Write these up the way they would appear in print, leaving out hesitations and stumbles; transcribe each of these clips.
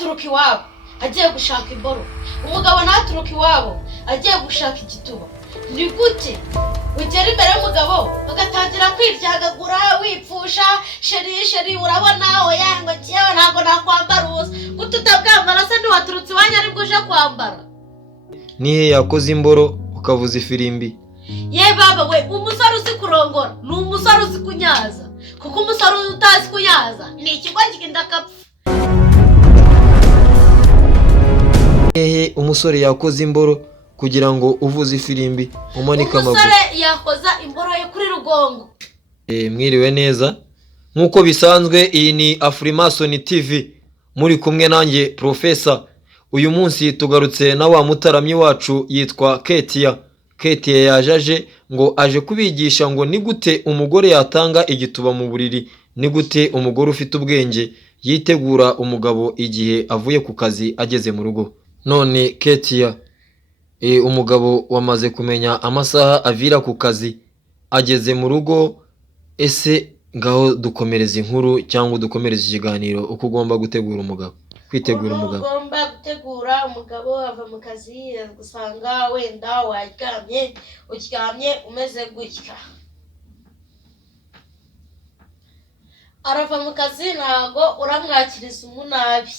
aturuka iwabo agiye gushaka imboro, umugabo naturuka iwabo agiye gushaka igituba. Ni gute ugera imbere y'umugabo ugatangira kwiryagagura wipfusha, sheri urabona oya ngo kiyewe ntabwo nakwambara ubusa, gute utabwambara se ntiwaturutse iwanyu aribwo uje kwambara? Nihe yakoze imboro ukavuza ifirimbi? Ye baba we, umusore uzi kurongora ni umusore uzi kunyaza, kuko umusore utazi kunyaza ni ikigwa kiginda kapfa. Hehe umusore yakoze imboro kugira ngo uvuze ifirimbi umanika amaguru? Umusore yakoza imboro ye kuri Rugongo. Mwiriwe neza, nkuko bisanzwe iyi ni Afrimason TV, muri kumwe nanjye Professor. Uyu munsi tugarutse na wa mutaramyi wacu yitwa Ketia. Ketia yajaje ngo aje kubigisha ngo ni gute umugore yatanga igituba mu buriri, ni gute umugore ufite ubwenge yitegura umugabo igihe avuye ku kazi ageze mu rugo. None Ketia, umugabo wamaze kumenya amasaha avira ku kazi ageze mu rugo, ese ngaho dukomereza inkuru cyangwa dukomereza ikiganiro uko ugomba gutegura umugabo, kwitegura umugabo. Ugomba gutegura umugabo ava mu kazi gusanga wenda uryamye umeze gutya. Arava mu kazi ntago uramwakiriza umunabi,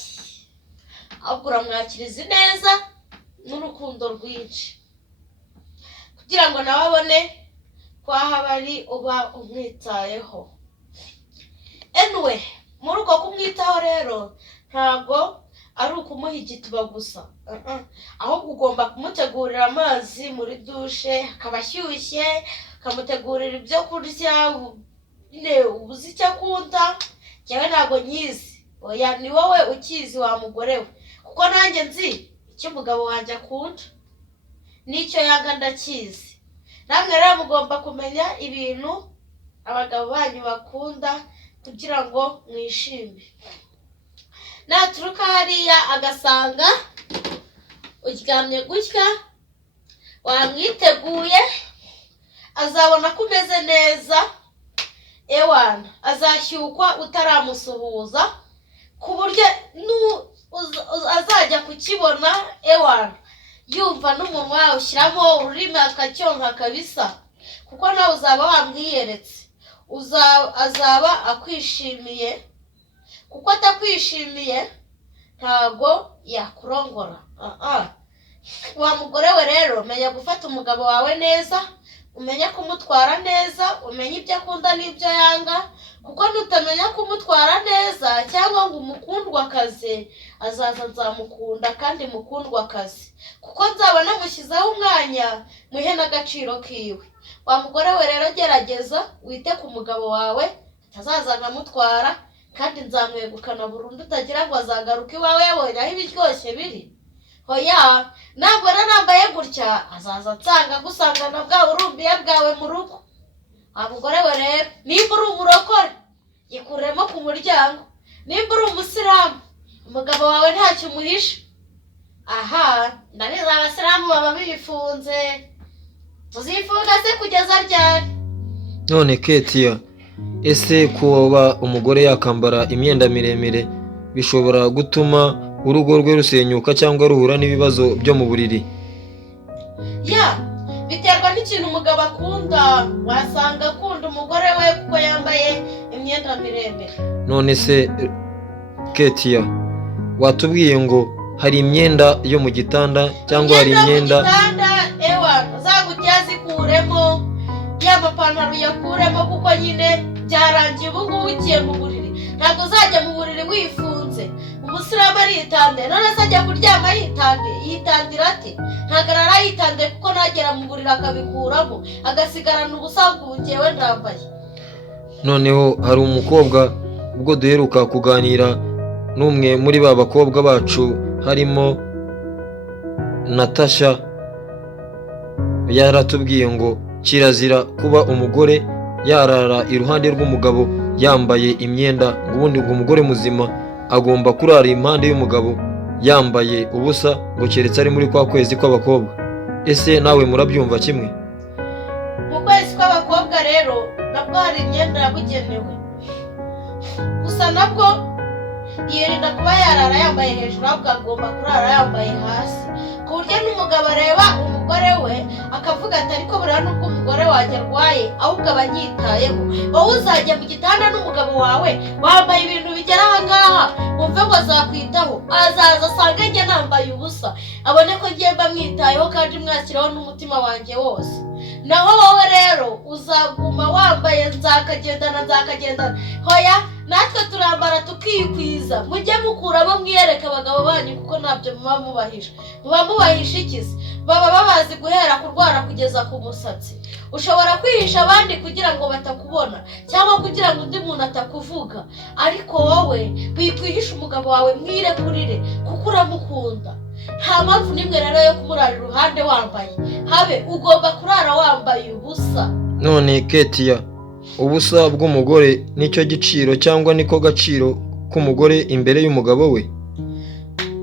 ahubwo uramwakiriza neza n'urukundo rwinshi, kugira ngo nawe abone ko aho bari uba umwitayeho. Anyway, muri uko kumwitaho rero ntago ari ukumuha igituba gusa, ahubwo ugomba kumutegurira amazi muri dushe akaba ashyushye, ukamutegurira ibyo kurya, ubuze icyo akunda. Njyewe ntago nyizi, oya ni wowe ukizi wa mugore we, kuko nanjye nzi icyo umugabo wanjye akunda n'icyo yanga ndakizi. Namwe rero mugomba kumenya ibintu abagabo banyu bakunda kugira ngo mwishime. Naturuka hariya agasanga uryamye gutya wamwiteguye, azabona ko umeze neza, ewana azashyukwa utaramusuhuza, ku buryo azajya kukibona ewana yumva n'umunwa ushyiramo ururimi akacyonka kabisa, kuko nawe uzaba wamwiyeretse, azaba akwishimiye. Kuko atakwishimiye ntago yakurongora. Wa mugore we rero menya gufata umugabo wawe neza, umenya kumutwara neza, umenya ibyo akunda n'ibyo yanga, kuko nutamenya kumutwara neza cyangwa ngo umukundwakaze, azaza nzamukunda kandi mukundwakaze, kuko nzaba namushyizeho umwanya muhe n'agaciro kiwe. Wa mugore we rero gerageza wite ku mugabo wawe atazaza nkamutwara, kandi nzamwegukana burundu, utagira ngo azagaruka iwawe yabonye aho ibiryoshye biri. Hoya nabona nambaye gutya azaza nsanga gusangana bwa burumbiye bwawe mu rugo. Wa mugore we rero nimba uri umurokore yikuremo ku muryango, nimba uri umusilamu umugabo wawe ntacyo umuhisha. Ndabizi abasilamu baba bifunze, tuzifunga se kugeza ryari? None Ketia, ese kuba umugore yakambara imyenda miremire bishobora gutuma urugo rwe rusenyuka cyangwa ruhura n'ibibazo byo mu buriri? Biterwa n'ikintu umugabo akunda. Wasanga akunda umugore we kuko yambaye imyenda miremire. None se Ketia, watubwiye ngo hari imyenda yo mu gitanda cyangwa hari imyenda yo mu gitanda zagutya zikuremo, y'amapantaro yakuremo, kuko nyine byarangiye ubu ngubu ugiye mu buriri ntabwo uzajya mu buriri wifunze. Umusilamu aritandiye, none se ajya kuryama yitandira ati? Ntabwo arara yitandiye, kuko nagera mu buriri akabikuramo agasigarana ubusa bw'ubugewe ndambaye. Noneho hari umukobwa, ubwo duheruka kuganira n'umwe muri ba bakobwa bacu harimo Natasha, yaratubwiye ngo kirazira kuba umugore yarara iruhande rw'umugabo yambaye imyenda, ngo ubundi ngo umugore muzima agomba kurara impande y'umugabo yambaye ubusa, ngo keretse ari muri kwa kwezi kw'abakobwa. Ese nawe murabyumva kimwe? Mu kwezi kw'abakobwa rero nabwo hari imyenda yabugenewe, gusa nabwo yirinda kuba yarara yambaye hejuru, ahubwo agomba kurara yambaye hasi, ku buryo n'umugabo areba umugore we akavuga ati ariko buriya nubwo umugore wanjye arwaye ahubwo aba anyitayeho. Wowe uzajya mu gitanda n'umugabo wawe wambaye ibintu bigera aha ngaha wumve ngo azakwitaho, azaza asange njye nambaye ubusa abone ko ngiye mba mwitayeho kandi mwakiraho n'umutima wanjye wose. Naho wowe rero uzaguma wambaye nzakagendana. Hoya natwe turambara tukikwiza, mujye mukuramo mwiyereka abagabo banyu kuko ntabyo muba mubahisha. Muba mubahisha ikizi? Baba babazi guhera kurwara kugeza ku musatsi. Ushobora kwihisha abandi kugira ngo batakubona cyangwa kugira ngo undi muntu atakuvuga, ariko wowe wikwihisha umugabo wawe mwirekurire kuko uramukunda. Nta mpamvu n'imwe rero yo kumurara iruhande wambaye, habe ugomba kurara wambaye ubusa. None Ketia, ubusa bw'umugore nicyo giciro cyangwa niko gaciro k'umugore imbere y'umugabo we?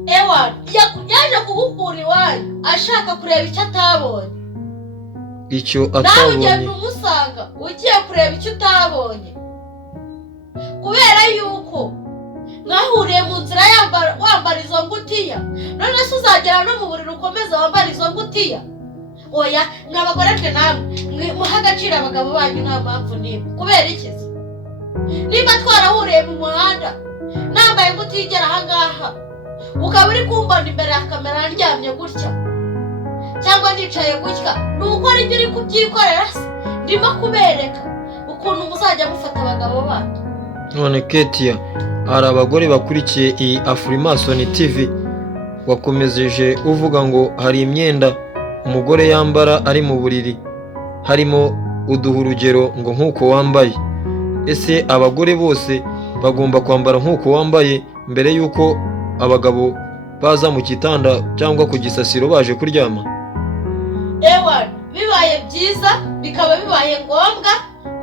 Ewa yaje kugukura iwanyu ashaka kureba icyo atabonye. Icyo nawe atabonye ugenda umusanga ugiye kureba icyo utabonye, kubera yuko mwahuriye mu nzira wambara izo ngutiya, none se uzagera no mu buriri ukomeza wambara izo ngutiya? Oya, mwabagore twe namwe muha agaciro abagabo banyu nta mpamvu n'imwe. Kubera iki? Niba twarahuriye mu muhanda nambaye ingutiya igera aha ngaha ukaba uri kumbona imbere ya kamera ndyamye gutya cyangwa nicaye gutya, ni uko ari byo uri kubyikorera se? Ndimo kubereka ukuntu muzajya mufata abagabo banyu. None Ketia, hari abagore bakurikiye iyi Afrimason TV, wakomejeje uvuga ngo hari imyenda umugore yambara ari mu buriri, harimo uduha urugero ngo nk'uko wambaye. Ese abagore bose bagomba kwambara nk'uko wambaye mbere y'uko abagabo baza mu gitanda cyangwa ku gisasiro baje kuryama? Ewa bibaye byiza bikaba bibaye ngombwa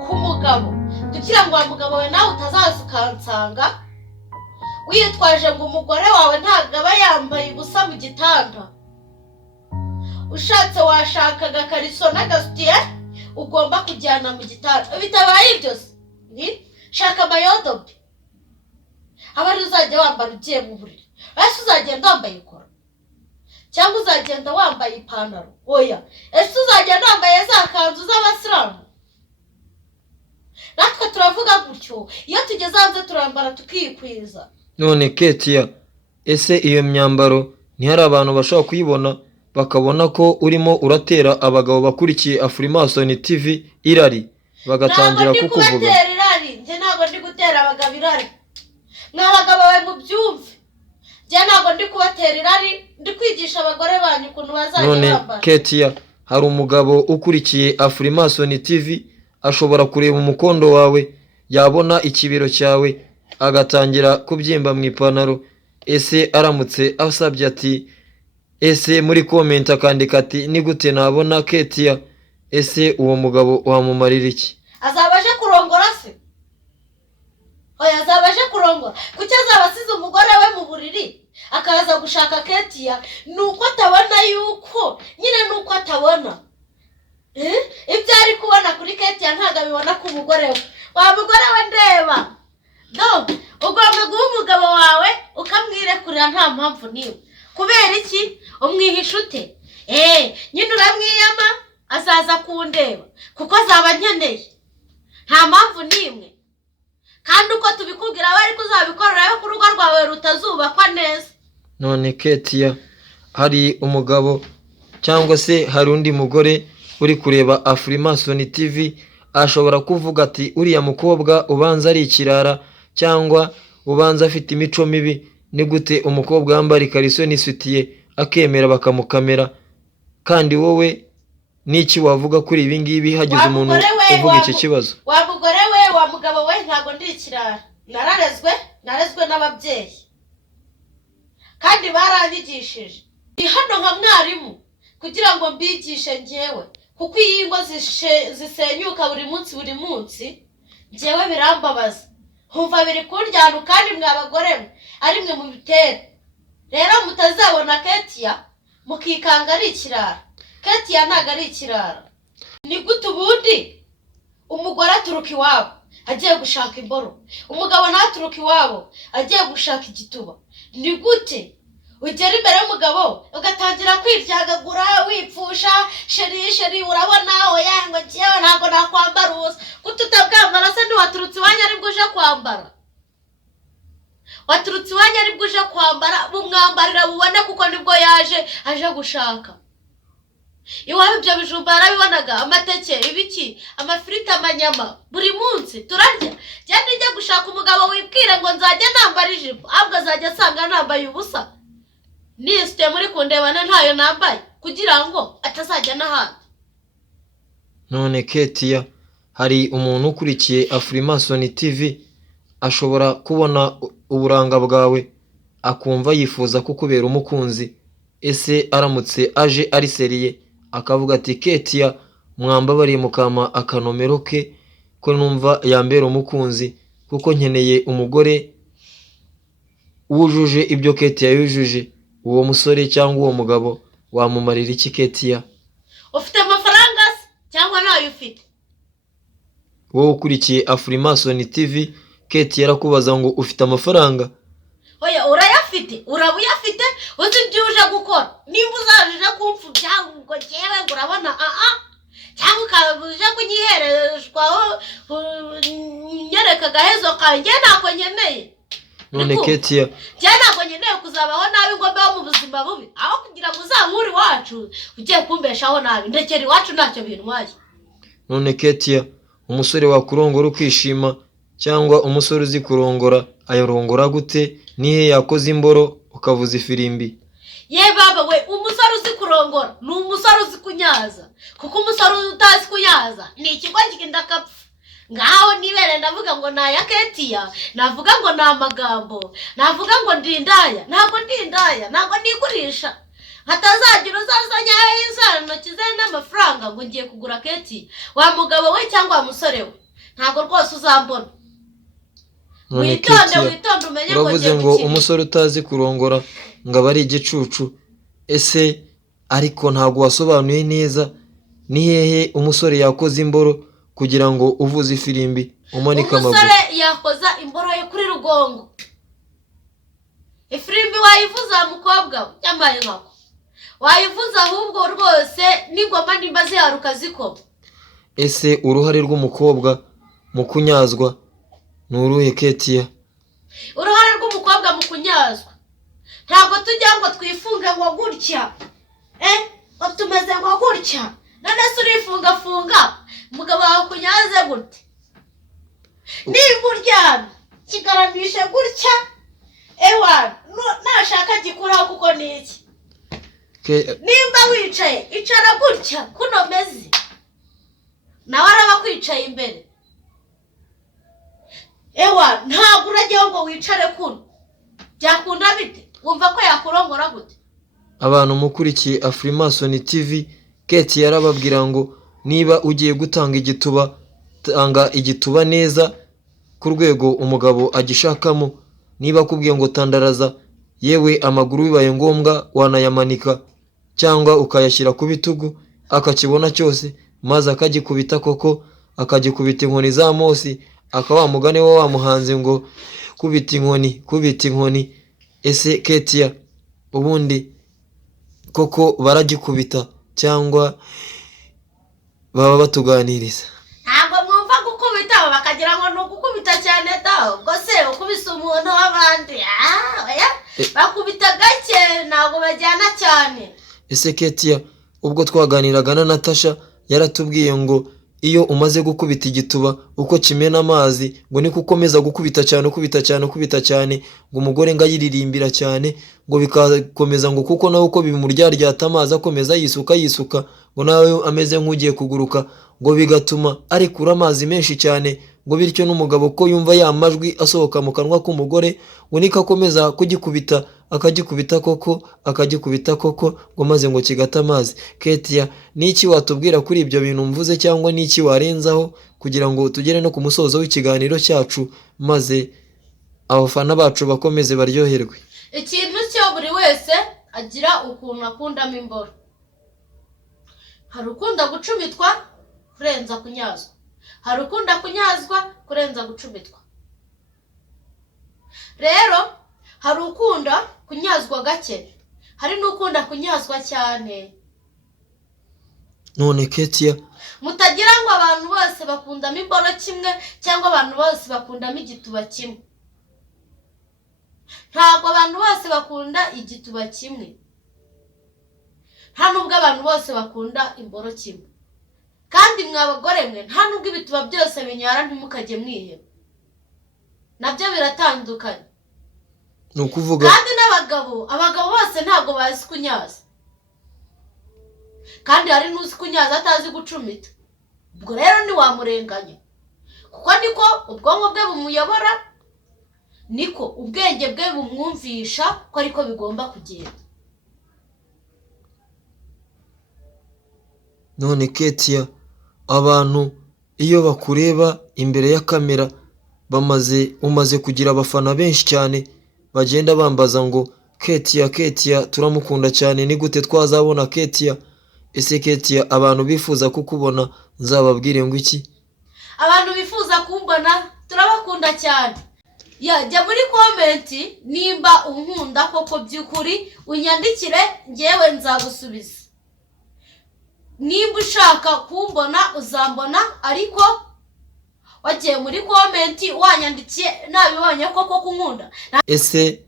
ku mugabo, kugira ngo wa mugabo we nawe utazaza ukansanga witwaje ngo umugore wawe ntabwo aba yambaye ubusa mu gitanda. Ushatse washaka agakariso n'agasutiye ugomba kujyana mu gitanda. Bitabaye ibyo se shaka amayodobe abari uzajya wambara ugiye mu buriri. Ese uzagenda wambaye ikora cyangwa uzagenda wambaye ipantaro? Oya, ese uzagenda wambaye za kanzu z'abasilamu? Natwe turavuga gutyo, iyo tugeze hanze turambara tukikwiza. None Ketia, ese iyo myambaro ntihari abantu bashobora kuyibona bakabona ko urimo uratera abagabo bakurikiye Afrimason TV irari bagatangira kukuvuga? Njye ntabwo ndi gutera abagabo irari. N'abagabo bawe mubyumve, njye ntabwo ndi kubatera irari, ndi kwigisha abagore banyu ukuntu bazajya bambara. None Ketia, hari umugabo ukurikiye Afrimason TV ashobora kureba umukondo wawe, yabona ikibero cyawe agatangira kubyimba mu ipantaro. Ese aramutse asabye ati, ese muri comment akandika ati ni gute nabona Ketia, ese uwo mugabo wamumarira iki? Azaba aje kurongora se? Oya, azaba aje kurongora. Kuki azaba asize umugore we mu buriri akaza gushaka Ketia? Nuko atabona yuko nyine nuko atabona ibyo ari kubona kuri Ketia ntabwo abibona ku mugore we. Wa mugore we ndeba, no, ugomba guha umugabo wawe ukamwirekurira nta mpamvu n'imwe. Kubera iki? Umwihisha ute? Nyine uramwiyama azaza kundeba kuko azaba nkeneye, nta mpamvu n'imwe. Kandi uko tubikubwira aba ariko uzabikorera ko urugo rwawe rutazubakwa neza. None Ketia, hari umugabo cyangwa se hari undi mugore uri kureba Afrimason TV ashobora kuvuga ati uriya mukobwa ubanza ari ikirara cyangwa ubanza afite imico mibi? Ni gute umukobwa wambara ikariso n'isutiye akemera bakamukamera? Kandi wowe niki wavuga kuri ibi ngibi hagize umuntu uvuga iki kibazo? Wa mugore we, wa mugabo we, ntabwo ndi ikirara. Narezwe n'ababyeyi kandi barabigishije. Ndi hano nka mwarimu kugira ngo mbigishe njyewe, kuko iyi ngo zisenyuka buri munsi njyewe birambabaza. Humva biri kundyana kandi mwe abagore mwe ari mwe mu bitera. Rero mutazabona Ketia mukikanga ari ikirara. Ketia ntabwo ari ikirara. Ni gute ubundi umugore aturuka iwabo agiye gushaka imboro, umugabo ntaturuka iwabo agiye gushaka igituba. Ni gute ugera imbere y'umugabo ugatangira kwiryagagura wipfusha, sheri urabona oya ngo ngiyewe ntabwo nakwambara ubusa. Gute utabwambara se? Ntiwaturutse iwanyu aribwo uje kwambara? Waturutse iwanyu aribwo uje kwambara, bumwambarira bubone kuko nibwo yaje aje gushaka. Iwabo ibyo bijumba yarabibonaga, amateke, ibiki, amafiriti, amanyama, buri munsi turarya. Cyane njya gushaka umugabo wibwira ngo nzajya nambara ijipo, ahubwo azajya asanga nambaye ubusa. Nisite muri kundebana ntayo nambaye kugira ngo atazajya n'ahandi. None Ketia, hari umuntu ukurikiye Afrimason TV ashobora kubona uburanga bwawe akumva yifuza kukubera umukunzi. Ese aramutse aje ari seriye akavuga ati Ketia mwambabariye mukama akanomero ke ko numva yambera umukunzi kuko nkeneye umugore wujuje ibyo Ketia yujuje, uwo musore cyangwa uwo mugabo wamumarira iki Ketia? Ufite amafaranga se cyangwa ntayo ufite? Wowe ukurikiye Afrimason TV, Ketia yarakubaza ngo ufite amafaranga? Oya, urayafite, urabuyafite, uzi ibyo uje gukora. Nimba uzajije kumfubya ngo ngewe ngo urabona cyangwa ukabuje kunyiherezwaho nyereka gahezo kanjye ntako nkeneye. None Ketia, cyane ntabwo nkeneye kuzabaho nabi ngo mbeho mu buzima bubi, aho kugira ngo uzankure iwacu ugiye kumbeshaho nabi. Ndekera iwacu ntacyo bintwaye. none Ketia, umusore wakurongora ukishima cyangwa umusore uzi kurongora ayorongora gute? Nihe yakoze imboro ukavuza ifirimbi? Ye baba we, umusore uzi kurongora ni umusore uzi kunyaza, kuko umusore utazi kunyaza ni ikigo kigenda kapfa. Ngaho nibere ndavuga ngo naya Ketia, navuga ngo na amagambo, navuga ngo ndindaya, ntabwo ndindaya, ntabwo nigurisha. Hatazagira uzazanya izana kize n'amafaranga ngo ngiye kugura Ketia. Wa mugabo we cyangwa wa musore we, ntabwo rwose uzambona. Witonde umenye ngo uravuze ngo umusore utazi kurongora ngo aba ari igicucu. Ese ariko ntabwo wasobanuye neza ni hehe umusore yakoze imboro kugira ngo uvuze ifirimbi umanika amaguru? Umusore yakoza imboro ye kuri rugongo. Ifirimbi wayivuza mukobwa cyambaye nkako, wayivuza ahubwo rwose n'ingoma nimba ziharuka zikoma. Ese uruhare rw'umukobwa mu kunyazwa ni uruhe Ketia? Uruhare rw'umukobwa mu kunyazwa ntabwo tujya ngo twifunge ngo gutya, ngo tumeze ngo gutya. None se urifungafunga umugabo wawe kunyaze gute? Nimba uryamye kigaramishe gutya, ewa nashaka gikuraho kuko ni iki. Nimba wicaye icara gutya kuno mezi, nawe araba kwicaye imbere. Ewa ntabwo urajyaho ngo wicare kuno, byakunda bite? Wumva ko yakurongora gute? Abantu mukurikiye Afrimason TV, Ketia yarababwira ngo niba ugiye gutanga igituba, tanga igituba neza ku rwego umugabo agishakamo. Niba akubwiye ngo tandaraza, yewe amaguru bibaye ngombwa wanayamanika cyangwa ukayashyira ku bitugu akakibona cyose, maze akagikubita koko, akagikubita inkoni za Mosi, akawa mugane wo wamuhanze ngo kubita inkoni. Ese Ketia, ubundi koko baragikubita cyangwa baba batuganiriza? Ntabwo mwumva gukubita bakagira ngo ni ugukubita cyane daho, ubwo se ukubise umuntu w'abandi bakubita gake, ntabwo bajyana cyane. Ese Ketia, ubwo twaganiraga na Natasha yaratubwiye ngo iyo umaze gukubita igituba uko kimena amazi ngo niko ukomeza gukubita cyane ngo umugore ngo ayiririmbira cyane ngo bikakomeza ngo kuko nawe uko bimuryaryata amazi akomeza yisuka ngo nawe ameze nk'ugiye kuguruka ngo bigatuma arekura amazi menshi cyane ngo bityo n'umugabo ko yumva ya majwi asohoka mu kanwa k'umugore ngo niko akomeza kugikubita akagikubita koko ngo maze ngo kigata amazi. Ketia, niki watubwira kuri ibyo bintu mvuze cyangwa niki warenzaho kugira ngo tugere no ku musozo w'ikiganiro cyacu maze abafana bacu bakomeze baryoherwe? Ikintu cyo buri wese agira ukuntu akundamo imboro. Hari ukunda gucumitwa kurenza kunyazwa, hari ukunda kunyazwa kurenza gucumitwa. Rero hari ukunda kunyazwa gake, hari n'ukunda kunyazwa cyane. none Ketia, Mutagira ngo abantu bose bakundamo imboro kimwe cyangwa abantu bose bakundamo igituba kimwe. Ntabwo abantu bose bakunda igituba kimwe, nta nubwo abantu bose bakunda imboro kimwe. Kandi mwa abagore mwe, nta nubwo ibituba byose binyara ntimukajye mwiheba, nabyo biratandukanye. ni ukuvuga Kandi abagabo bose ntabwo bazi kunyaza, kandi hari n'uzi kunyaza atazi gucumita. Ubwo rero ntiwamurenganya, kuko niko ubwonko bwe bumuyobora, niko ubwenge bwe bumwumvisha ko ariko bigomba kugenda. none Ketia, abantu iyo bakureba imbere ya kamera umaze kugira abafana benshi cyane bagenda bambaza ngo Ketia turamukunda cyane, ni gute twazabona Ketia? Ese Ketia, abantu bifuza kukubona nzababwire ngo iki? Abantu bifuza kumbona turabakunda cyane. Jya muri komenti nimba unkunda koko by'ukuri, unyandikire ngewe nzagusubiza. Nimba ushaka kumbona uzambona, ariko wagiye muri komenti wanyandikiye nabibonye koko kunkunda. Ese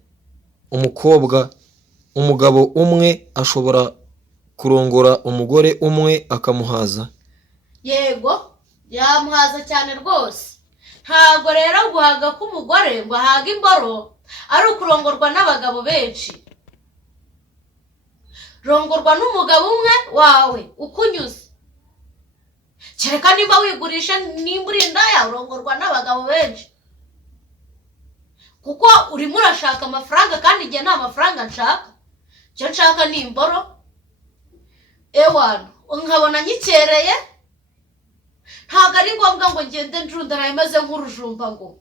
umugabo umwe ashobora kurongora umugore umwe akamuhaza? Yego, yamuhaza cyane rwose. Ntabwo rero guhaga k'umugore ngo ahaga imboro ari ukurongorwa n'abagabo benshi. Rongorwa n'umugabo umwe wawe ukunyuze. Kereka nimba wigurisha, nimba uri indaya, urongorwa n'abagabo benshi. Kuko urimo urashaka amafaranga, kandi igihe nta mafaranga nshaka. Icyo nshaka ni imboro. Ewana, nkabona nyikereye, ntabwo ari ngombwa ngo ngende njundana imeze nk'urujumba ngo.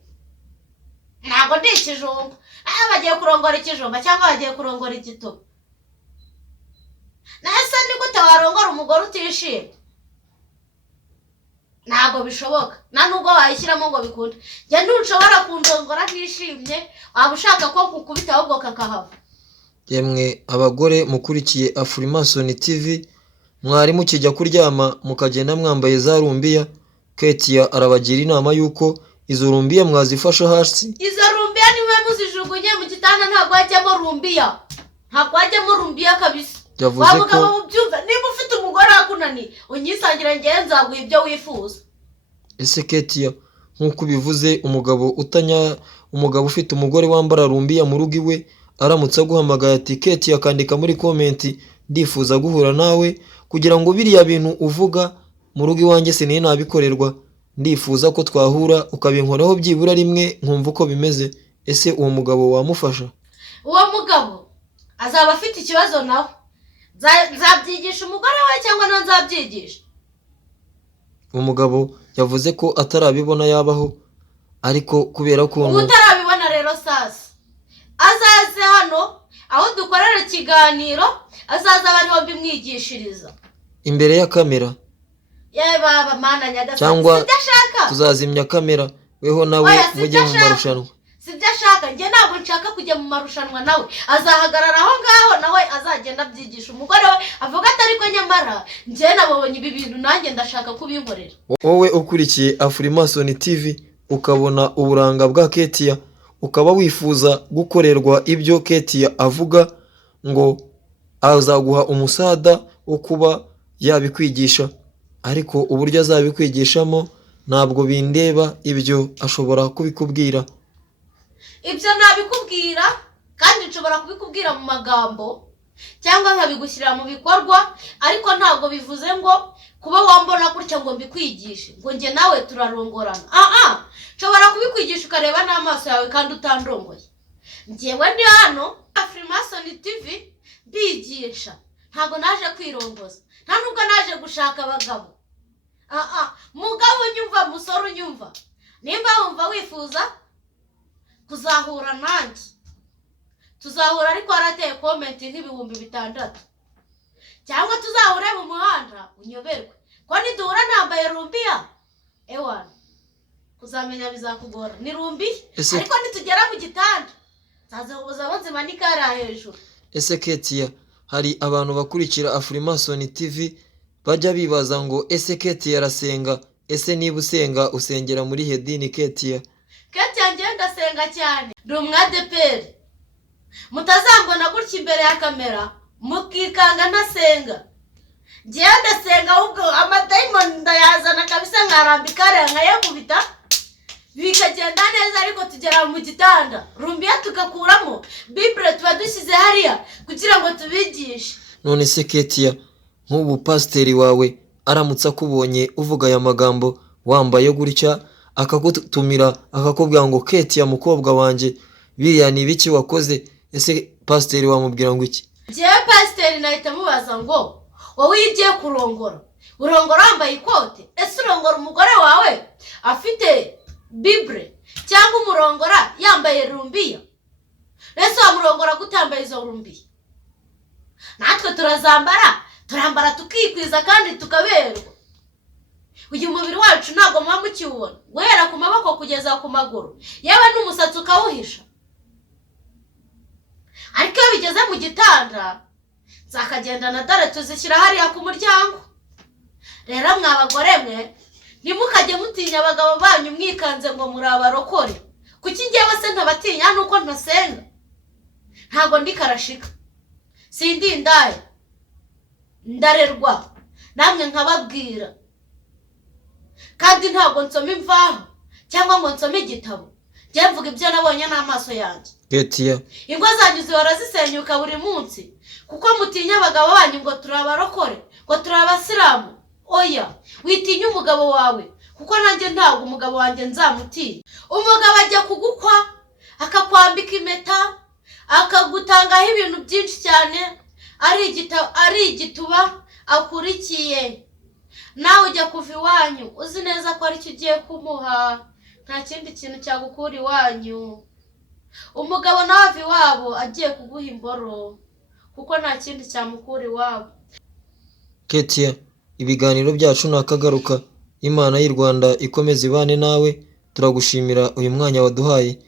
Ntabwo ndi ikijumba. Bagiye kurongora ikijumba cyangwa bagiye kurongora igitobo. Nase ni gute warongora umugore utishimye? Ntabwo bishoboka, nta nubwo wayishyiramo ngo bikunde. Njye ntushobora kundongora ntishimye, waba ushaka ko kukubita ahubwo kakahava. Yemwe abagore mukurikiye Afrimason TV, mwari mukijya kuryama mukagenda mwambaye za rumbiya, Ketia arabagira inama yuko izo rumbiya mwazifasha hasi. Izo rumbiya niwe muzijugunye mu gitanda, ntabwo hajyamo rumbiya. Ntabwo hajyamo rumbiya kabisa. Yavuze ko ubyumva, niba ufite umugore akunaniye unyisangira ngewe nzaguha ibyo wifuza. Ese Ketia, nk'uko ubivuze, umugabo ufite umugore wambara rumbiya mu rugo iwe aramutse aguhamagaye ati Ketia, akandika muri komenti ndifuza guhura nawe kugira ngo biriya bintu uvuga mu rugo iwanjye sinari nabikorerwa, ndifuza ko twahura ukabinkoraho byibura rimwe nkumva uko bimeze, ese uwo mugabo wamufasha? Uwo mugabo azaba afite ikibazo nawe. Nzabyigisha umugore we cyangwa nzabyigisha? Umugabo yavuze ko atarabibona yabaho, ariko kubera ko utarabibona rero sasa azaze hano aho dukorera ikiganiro, azaza abariho bimwigishiriza imbere ya kamera. Baba mana nyagasani, cyangwa tuzazimya kamera weho nawe mujye mu marushanwa. Sibyo ashaka, njye ntabwo nshaka kujya mu marushanwa nawe. Azahagarara aho ngaho nawe azagenda abyigisha umugore we, avuga atari ko nyamara njye nabonye ibi bintu nanjye ndashaka kubinkorera. Wowe ukurikiye Afrimason TV ukabona uburanga bwa Ketia, ukaba wifuza gukorerwa ibyo Ketia avuga, ngo azaguha umusada wo kuba yabikwigisha, ariko uburyo azabikwigishamo ntabwo bindeba, ibyo ashobora kubikubwira. Ibyo nabikubwira, kandi nshobora kubikubwira mu magambo cyangwa nkabigushyira mu bikorwa, ariko ntabwo bivuze ngo kuba wambona gutya ngo mbikwigishe ngo njye nawe turarongorana. Nshobora kubikwigisha ukareba n'amaso yawe kandi utandongoye. Njyewe ndi hano Afrimason TV mbigisha, ntabwo naje kwirongoza, nta nubwo naje gushaka abagabo. Mugabo unyumva, musore unyumva, nimba wumva wifuza kuzahura nanjye, tuzahura, ariko harateye komenti nk'ibihumbi 6. Cyangwa tuzahure mu muhanda unyoberwe ko niduhura nambaye rumbiya ewana kuzamenya bizakugora ni rumbi Ese- ariko nitugera mu gitanda nzazabuza bonzimanika hariya hejuru. ese Ketia, hari abantu bakurikira Afrimason TV bajya bibaza ngo ese Ketia arasenga? Ese niba usenga usengera muri he dini Ketia? Ketia njye ndasenga cyane ndi umwadeperi, mutazambona gutya imbere ya kamera mukikanga ntasenga. Njyewe ndasenga ahubwo amadayimoni ndayazana kabisa nkarambika hariya nkayakubita bikagenda neza, ariko tugera mu gitanda rumbiya tugakuramo Bible tuba dushyize hariya kugira ngo tubigishe. None se Ketia, nk'ubu pasiteri wawe aramutse akubonye uvuga aya magambo wambaye gutya akagutumira akakubwira ngo Ketia mukobwa wanjye biriya ni ibiki wakoze, ese pasiteri wamubwira ngo iki? Njyewe pasiteri nahita mubaza ngo wowe iyo ugiye kurongora urongora wambaye ikote? Ese urongora umugore wawe afite Bible cyangwa umurongora yambaye rumbiya? Ese wamurongora gutambaye izo rumbiya? Natwe turazambara, turambara tukikwiza kandi tukaberwa. Uyu mubiri wacu ntabwo muba mukiwubona, guhera ku maboko kugeza ku maguru, yewe n'umusatsi ukawuhisha. Ariko iyo bigeze mu gitanda nzakagenda na dore tuzishyira hariya ku muryango. Rero mwa bagore mwe ntimukajye mutinya abagabo banyu mwikanze ngo muri abarokore. Kuki njyewe se ntabatinya nuko ntasenga? Ntabwo ndi karashika, sindi indaya, ndarerwa namwe nkababwira. Kandi ntabwo nsoma imvaho cyangwa ngo nsome igitabo, njye mvuga ibyo nabonye n'amaso yanjye. Ketia, Ingo zanyu zihora zisenyuka buri munsi kuko mutinya abagabo banyu ngo turabarokore, ngo turabasilamu. Oya, witinya umugabo wawe kuko nanjye ntabwo umugabo wanjye nzamutinya. Umugabo ajya kugukwa akakwambika impeta akagutangaho ibintu byinshi cyane, ari igituba akurikiye. Nawe ujya kuva iwanyu uzi neza ko ari cyo ugiye kumuha, nta kindi kintu cyagukura iwanyu. Umugabo nawe ava iwabo agiye kuguha imboro kuko nta kindi cyamukura iwabo. Ketia, ibiganiro byacu nakagaruka. Imana y'u Rwanda ikomeze ibane nawe, turagushimira uyu mwanya waduhaye.